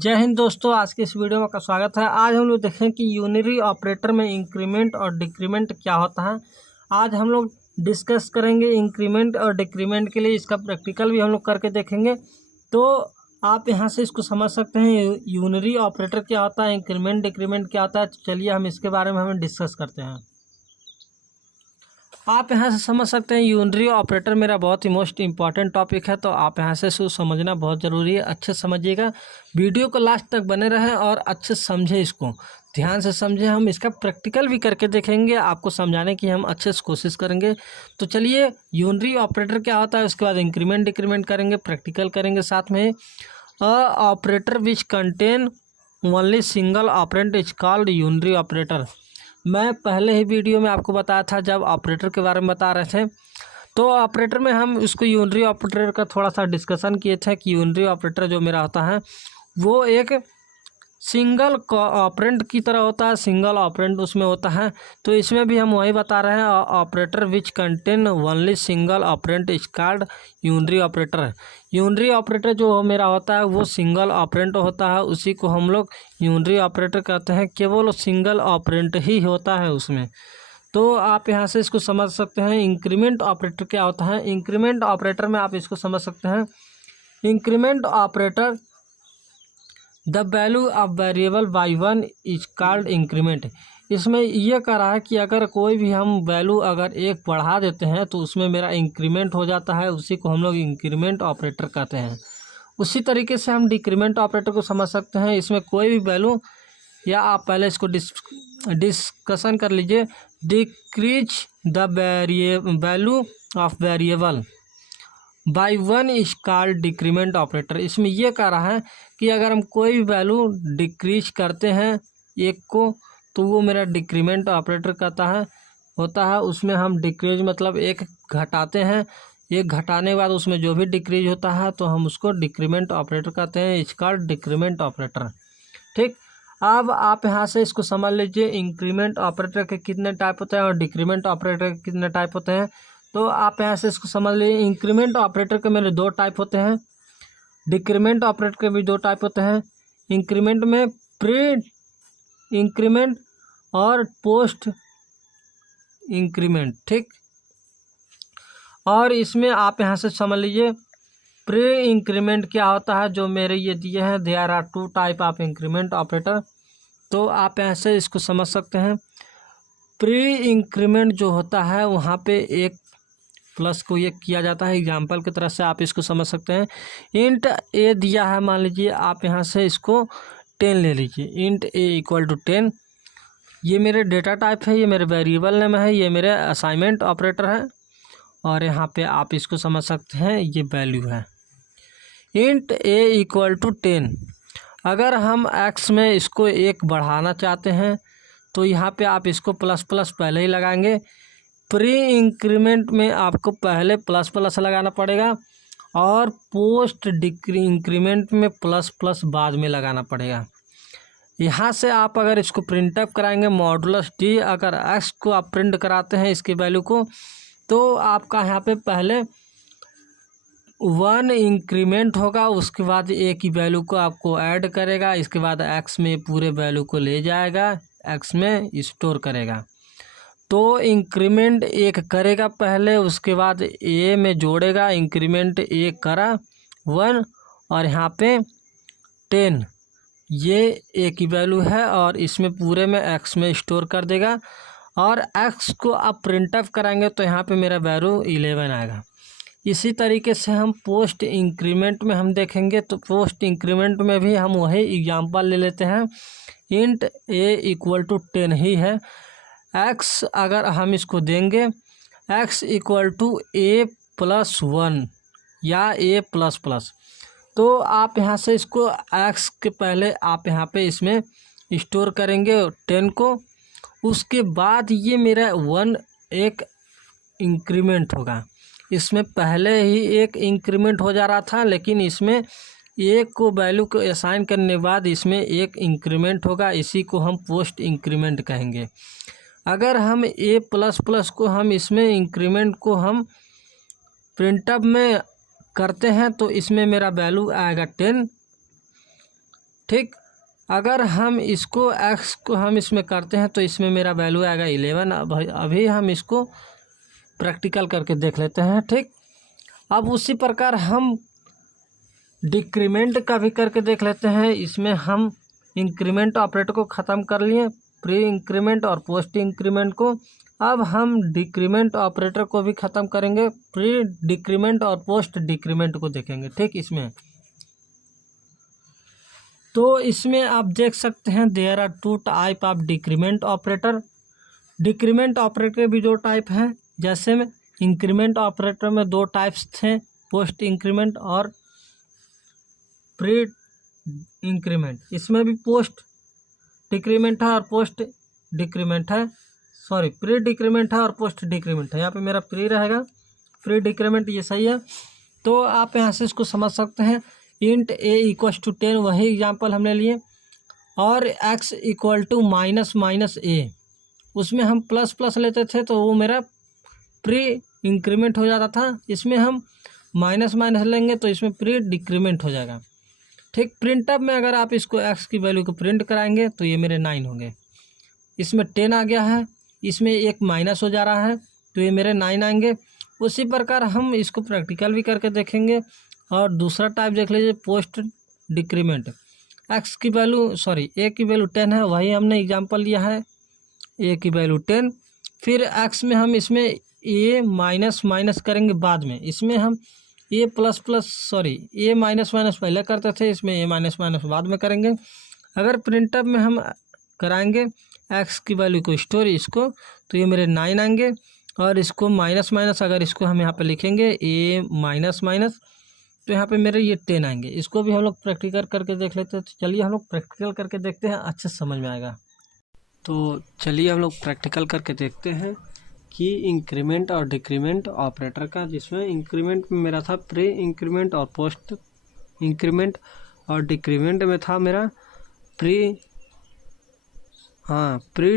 जय हिंद दोस्तों, आज के इस वीडियो में आपका स्वागत है। आज हम लोग देखें कि यूनिरी ऑपरेटर में इंक्रीमेंट और डिक्रीमेंट क्या होता है। आज हम लोग डिस्कस करेंगे इंक्रीमेंट और डिक्रीमेंट के लिए, इसका प्रैक्टिकल भी हम लोग करके देखेंगे। तो आप यहां से इसको समझ सकते हैं यूनिरी ऑपरेटर क्या होता है, इंक्रीमेंट डिक्रीमेंट क्या होता है। चलिए हम इसके बारे में डिस्कस करते हैं। आप यहाँ से समझ सकते हैं यूनिरी ऑपरेटर मेरा बहुत ही मोस्ट इंपॉर्टेंट टॉपिक है, तो आप यहाँ से इसको समझना बहुत ज़रूरी है। अच्छे समझिएगा, वीडियो को लास्ट तक बने रहें और अच्छे समझे, इसको ध्यान से समझें। हम इसका प्रैक्टिकल भी करके देखेंगे, आपको समझाने की हम अच्छे से कोशिश करेंगे। तो चलिए, यूनिरी ऑपरेटर क्या होता है, उसके बाद इंक्रीमेंट डिक्रीमेंट करेंगे, प्रैक्टिकल करेंगे साथ में। Operator which contain only single operand is called unary operator. मैं पहले ही वीडियो में आपको बताया था, जब ऑपरेटर के बारे में बता रहे थे, तो ऑपरेटर में हम इसको यूनिरी ऑपरेटर का थोड़ा सा डिस्कशन किए थे कि यूनिरी ऑपरेटर जो मेरा होता है वो एक सिंगल ऑपरेंड की तरह होता है, सिंगल ऑपरेंड उसमें होता है। तो इसमें भी हम वही बता रहे हैं, operator which contain only single operand is called unary operator. Unary operator जो मेरा होता है वो सिंगल ऑपरेंड होता है, उसी को हम लोग यूनिरी ऑपरेटर कहते हैं। केवल सिंगल ऑपरेंड ही होता है उसमें। तो आप यहाँ से इसको समझ सकते हैं। इंक्रीमेंट ऑपरेटर क्या होता है, इंक्रीमेंट ऑपरेटर में आप इसको समझ सकते हैं। Increment operator the value of variable by one is called increment. इसमें यह कह रहा है कि अगर कोई भी हम वैल्यू अगर एक बढ़ा देते हैं तो उसमें मेरा इंक्रीमेंट हो जाता है, उसी को हम लोग इंक्रीमेंट ऑपरेटर कहते हैं। उसी तरीके से हम डिक्रीमेंट ऑपरेटर को समझ सकते हैं। इसमें कोई भी वैल्यू, या आप पहले इसको डिस्कशन कर लीजिए। Decrease the value of variable by one is called decrement operator. इसमें यह कह रहा है कि अगर हम कोई भी वैल्यू डिक्रीज करते हैं एक को, तो वो मेरा डिक्रीमेंट ऑपरेटर कहता है होता है। उसमें हम डिक्रीज मतलब एक घटाते हैं, एक घटाने के बाद उसमें जो भी डिक्रीज होता है तो हम उसको डिक्रीमेंट ऑपरेटर कहते हैं। Is called decrement operator. ठीक, अब आप यहाँ से इसको समझ लीजिए, इंक्रीमेंट ऑपरेटर के कितने टाइप होते हैं और डिक्रीमेंट ऑपरेटर के कितने टाइप होते हैं। तो आप यहाँ से इसको समझ लीजिए, इंक्रीमेंट ऑपरेटर के मेरे दो टाइप होते हैं, डिक्रीमेंट ऑपरेटर के भी दो टाइप होते हैं। इंक्रीमेंट में प्री इंक्रीमेंट और पोस्ट इंक्रीमेंट। ठीक, और इसमें आप यहाँ से समझ लीजिए प्री इंक्रीमेंट क्या होता है। जो मेरे ये दिए हैं, there are two type of increment operator. तो आप यहाँ से इसको समझ सकते हैं। प्री इंक्रीमेंट जो होता है वहाँ पे एक प्लस को ये किया जाता है, एग्जाम्पल की तरह से आप इसको समझ सकते हैं। इंट ए दिया है, मान लीजिए आप यहाँ से इसको 10 ले लीजिए। इंट ए इक्वल टू 10, ये मेरे डेटा टाइप है, ये मेरे वेरिएबल नेम है, ये मेरे असाइनमेंट ऑपरेटर है, और यहाँ पे आप इसको समझ सकते हैं ये वैल्यू है। इंट ए इक्वल टू 10, अगर हम एक्स में इसको एक बढ़ाना चाहते हैं तो यहाँ पे आप इसको प्लस प्लस पहले ही लगाएंगे। प्री इंक्रीमेंट में आपको पहले प्लस प्लस लगाना पड़ेगा और पोस्ट इंक्रीमेंट में प्लस प्लस बाद में लगाना पड़ेगा। यहाँ से आप अगर इसको प्रिंट अप कराएंगे मॉडुलस डी, अगर एक्स को आप प्रिंट कराते हैं इसकी वैल्यू को, तो आपका यहाँ पे पहले 1 इंक्रीमेंट होगा, उसके बाद ए की वैल्यू को आपको ऐड करेगा, इसके बाद एक्स में पूरे वैल्यू को ले जाएगा, एक्स में स्टोर करेगा। तो इंक्रीमेंट एक करेगा पहले, उसके बाद ए में जोड़ेगा। इंक्रीमेंट ए करा 1 और यहाँ पे 10, ये ए की वैल्यू है और इसमें पूरे में एक्स में स्टोर कर देगा। और एक्स को आप प्रिंट अप कराएंगे तो यहाँ पे मेरा वैल्यू 11 आएगा। इसी तरीके से हम पोस्ट इंक्रीमेंट में हम देखेंगे, तो पोस्ट इंक्रीमेंट में भी हम वही एग्जांपल ले लेते हैं। इंट ए इक्वल टू 10 ही है। एक्स अगर हम इसको देंगे, X equal to A plus 1 या ए प्लस प्लस, तो आप यहाँ से इसको एक्स के पहले आप यहाँ पे इसमें स्टोर करेंगे 10 को। उसके बाद ये मेरा 1 एक इंक्रीमेंट होगा। इसमें पहले ही एक इंक्रीमेंट हो जा रहा था, लेकिन इसमें एक को वैल्यू को असाइन करने के बाद इसमें एक इंक्रीमेंट होगा, इसी को हम पोस्ट इंक्रीमेंट कहेंगे। अगर हम ए प्लस प्लस को हम इसमें इंक्रीमेंट को हम प्रिंटअप में करते हैं तो इसमें मेरा वैल्यू आएगा 10। ठीक। अगर हम इसको x को हम इसमें करते हैं तो इसमें मेरा वैल्यू आएगा 11। अभी हम इसको प्रैक्टिकल करके देख लेते हैं। ठीक। अब उसी प्रकार हम डिक्रीमेंट का भी करके देख लेते हैं। इसमें हम इंक्रीमेंट ऑपरेटर को ख़त्म कर लिए, प्री इंक्रीमेंट और पोस्ट इंक्रीमेंट को। अब हम डिक्रीमेंट ऑपरेटर को भी ख़त्म करेंगे, प्री डिक्रीमेंट और पोस्ट डिक्रीमेंट को देखेंगे। ठीक। इसमें तो इसमें आप देख सकते हैं there are two type of decrement operator. Decrement operator के भी दो टाइप हैं, जैसे में इंक्रीमेंट ऑपरेटर में दो टाइप्स थे, पोस्ट इंक्रीमेंट और प्री इंक्रीमेंट। इसमें भी पोस्ट डिक्रीमेंट है और पोस्ट डिक्रीमेंट है, सॉरी प्री डिक्रीमेंट है और पोस्ट डिक्रीमेंट है। यहाँ पे मेरा प्री रहेगा, प्री डिक्रीमेंट ये सही है। तो आप यहाँ से इसको समझ सकते हैं। इंट ए इक्वल टू 10 वही एग्जाम्पल हमने लिए, और X equal to minus minus A, उसमें हम प्लस प्लस लेते थे तो वो मेरा प्री इंक्रीमेंट हो जाता था। इसमें हम माइनस माइनस लेंगे तो इसमें प्री डिक्रीमेंट हो जाएगा। ठीक। प्रिंटअप में अगर आप इसको एक्स की वैल्यू को प्रिंट कराएंगे तो ये मेरे 9 होंगे। इसमें 10 आ गया है, इसमें एक माइनस हो जा रहा है तो ये मेरे 9 आएंगे। उसी प्रकार हम इसको प्रैक्टिकल भी करके देखेंगे। और दूसरा टाइप देख लीजिए, पोस्ट डिक्रीमेंट। एक्स की वैल्यू सॉरी ए की वैल्यू 10 है, वही हमने एग्जांपल लिया है, ए की वैल्यू 10। फिर एक्स में हम इसमें ए माइनस माइनस करेंगे बाद में। इसमें हम ए प्लस प्लस सॉरी ए माइनस माइनस पहले करते थे, इसमें ए माइनस माइनस बाद में करेंगे। अगर प्रिंटअप में हम कराएंगे एक्स की वैल्यू को स्टोर इसको, तो ये मेरे 9 आएंगे। और इसको माइनस माइनस अगर इसको हम यहाँ पे लिखेंगे ए माइनस माइनस, तो यहाँ पे मेरे ये 10 आएंगे। इसको भी हम लोग प्रैक्टिकल करके देख लेते हैं। तो चलिए हम लोग प्रैक्टिकल करके देखते हैं, अच्छे से समझ में आएगा। तो चलिए हम लोग प्रैक्टिकल करके देखते हैं कि इंक्रीमेंट और डिक्रीमेंट ऑपरेटर का, जिसमें इंक्रीमेंट में मेरा था प्री इंक्रीमेंट और पोस्ट इंक्रीमेंट, और डिक्रीमेंट में था मेरा प्री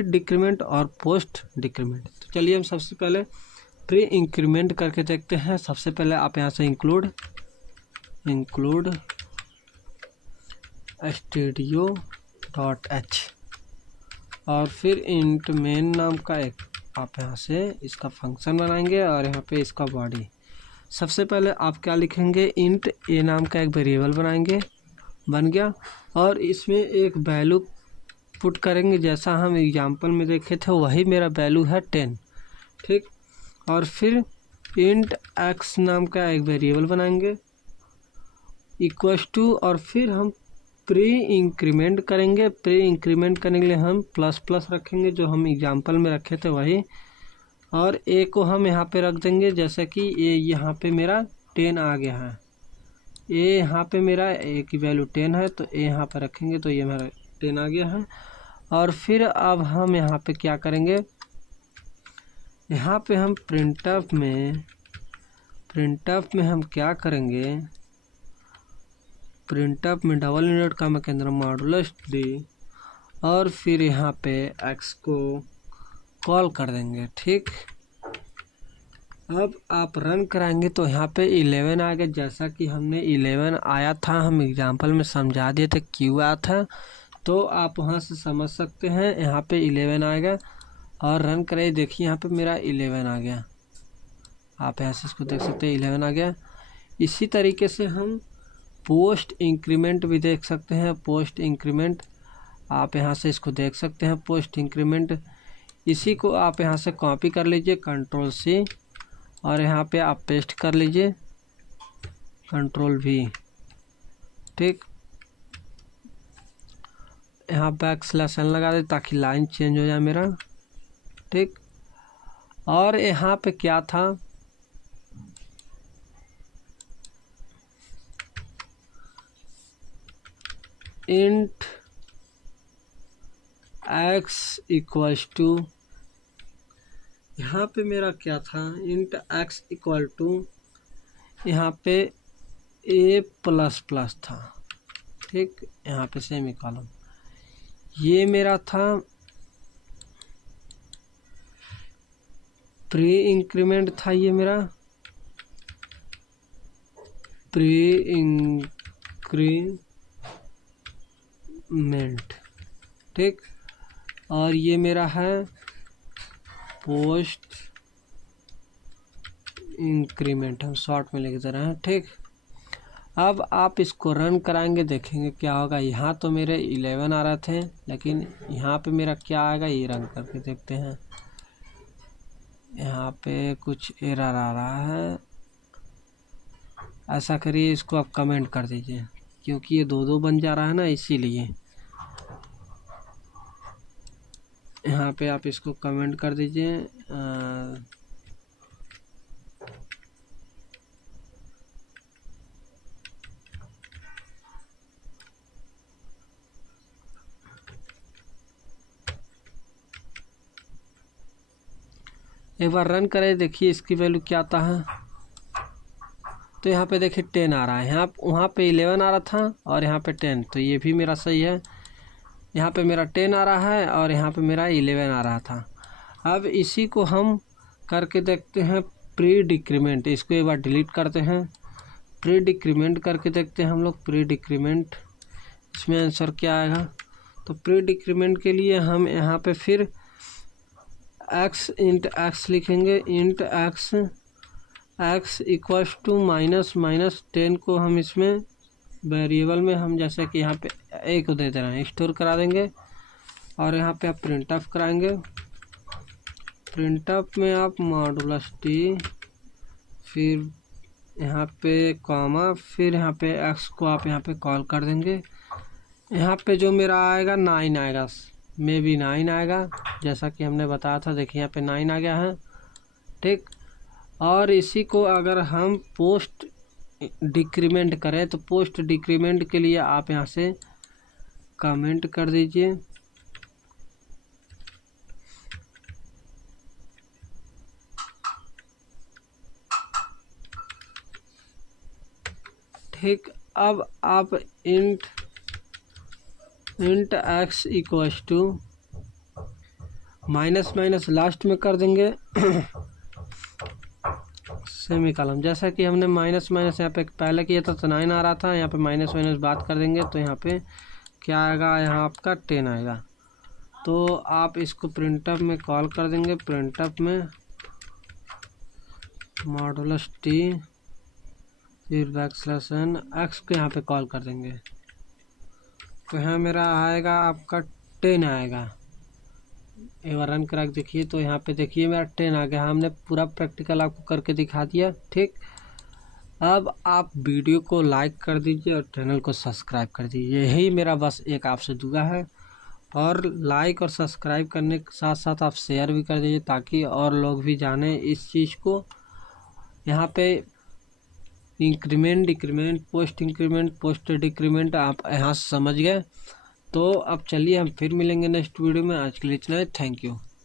डिक्रीमेंट और पोस्ट डिक्रीमेंट। तो चलिए हम सबसे पहले प्री इंक्रीमेंट करके देखते हैं। सबसे पहले आप यहाँ से इंक्लूड studio.h और फिर इंट मेन नाम का एक आप यहाँ से इसका फंक्शन बनाएंगे, और यहाँ पे इसका बॉडी। सबसे पहले आप क्या लिखेंगे, इंट ए नाम का एक वेरिएबल बनाएंगे, बन गया। और इसमें एक वैल्यू पुट करेंगे, जैसा हम एग्जांपल में देखे थे वही मेरा वैल्यू है 10। ठीक। और फिर इंट एक्स नाम का एक वेरिएबल बनाएंगे इक्वल्स टू, और फिर हम प्री इंक्रीमेंट करेंगे। प्री इंक्रीमेंट करने के लिए हम प्लस प्लस रखेंगे, जो हम एग्जांपल में रखे थे वही। और ए को हम यहाँ पे रख देंगे, जैसे कि ए यहाँ पे मेरा 10 आ गया है। ए यहाँ पे मेरा ए की वैल्यू 10 है, तो ए यहाँ पे रखेंगे तो ये मेरा 10 आ गया है। और फिर अब हम यहाँ पे क्या करेंगे, यहाँ पे हम प्रिंटअप में हम क्या करेंगे, प्रिंटअप में डबल यूनिट का के अंदर मॉडुलस डी, और फिर यहाँ पे एक्स को कॉल कर देंगे। ठीक। अब आप रन कराएंगे तो यहाँ पे 11 आ गया, जैसा कि हमने 11 आया था, हम एग्जांपल में समझा दिए थे क्यों आया था, तो आप वहाँ से समझ सकते हैं। यहाँ पे 11 आएगा और रन कराइए, देखिए यहाँ पे मेरा 11 आ गया। आप यहाँ से इसको देख सकते हैं 11 आ गया। इसी तरीके से हम पोस्ट इंक्रीमेंट भी देख सकते हैं। पोस्ट इंक्रीमेंट आप यहाँ से इसको देख सकते हैं, पोस्ट इंक्रीमेंट। इसी को आप यहाँ से कॉपी कर लीजिए, कंट्रोल सी, और यहाँ पे आप पेस्ट कर लीजिए, कंट्रोल वी। ठीक। यहाँ बैकस्लैश n लगा दे ताकि लाइन चेंज हो जाए मेरा। ठीक। और यहाँ पे क्या था, इंट x इक्वल्स टू, यहाँ पे मेरा क्या था, इंट x इक्वल टू यहाँ पे a प्लस प्लस था। ठीक। यहाँ पे सेमी कॉलम, ये मेरा था प्री इंक्रीमेंट था, ये मेरा प्री इंक्रीमेंट, ठीक। और ये मेरा है पोस्ट इंक्रीमेंट, हम शॉर्ट में लिख दे रहे हैं, ठीक। अब आप इसको रन कराएंगे, देखेंगे क्या होगा। यहाँ तो मेरे 11 आ रहे थे, लेकिन यहाँ पे मेरा क्या आएगा ये रन करके देखते हैं। यहाँ पे कुछ एरर आ रहा है। ऐसा करिए, इसको आप कमेंट कर दीजिए, क्योंकि ये 2-2 बन जा रहा है ना, इसीलिए। यहाँ पे आप इसको कमेंट कर दीजिए। एक बार रन करें, देखिए इसकी वैल्यू क्या आता है। तो यहाँ पे देखिए 10 आ रहा है, यहाँ वहाँ पे 11 आ रहा था और यहाँ पे 10, तो ये भी मेरा सही है। यहाँ पे मेरा 10 आ रहा है और यहाँ पे मेरा 11 आ रहा था। अब इसी को हम करके देखते हैं प्री डिक्रीमेंट। इसको एक बार डिलीट करते हैं, प्री डिक्रीमेंट करके देखते हैं हम लोग। प्री डिक्रीमेंट, इसमें आंसर क्या आएगा। तो प्री डिक्रीमेंट के लिए हम यहाँ पे फिर x इंट एक्स लिखेंगे। इंट x इक्वल्स टू -10 को हम इसमें वेरिएबल में हम जैसे कि यहाँ पे a को दे रहे हैं, स्टोर करा देंगे। और यहाँ पे आप प्रिंट ऑफ कराएंगे। प्रिंट ऑफ में आप मॉडुलस t, फिर यहाँ पे कॉमा, फिर यहाँ पे x को आप यहाँ पे कॉल कर देंगे। यहाँ पे जो मेरा आएगा 9 आएगा, मे भी 9 आएगा, जैसा कि हमने बताया था। देखिए यहाँ पे 9 आ गया है, ठीक। और इसी को अगर हम पोस्ट डिक्रीमेंट करें, तो पोस्ट डिक्रीमेंट के लिए आप यहाँ से कमेंट कर दीजिए। ठीक। अब आप int x equals to minus last में कर देंगे सेमीकोलन। जैसा कि हमने माइनस यहाँ पे पहले किया था तो 9 आ रहा था, यहाँ पे माइनस बात कर देंगे तो यहाँ पे क्या आएगा, यहाँ आपका 10 आएगा। तो आप इसको प्रिंटअप में कॉल कर देंगे। प्रिंटअप में मॉडुलस t, फिर बैकस्लैश x को यहाँ पे कॉल कर देंगे। तो यहाँ मेरा आएगा आपका 10 आएगा। एक बार रन करा के देखिए, तो यहाँ पे देखिए मेरा 10 आ गया। हमने पूरा प्रैक्टिकल आपको करके दिखा दिया, ठीक। अब आप वीडियो को लाइक कर दीजिए और चैनल को सब्सक्राइब कर दीजिए। यही मेरा बस एक आपसे दुआ है। और लाइक और सब्सक्राइब करने के साथ साथ आप शेयर भी कर दीजिए, ताकि और लोग भी जाने इस चीज़ को। यहाँ पे increment, decrement, post increment, post decrement आप यहाँ से समझ गए। तो अब चलिए हम फिर मिलेंगे नेक्स्ट वीडियो में। आज के लिए इतना ही। Thank you.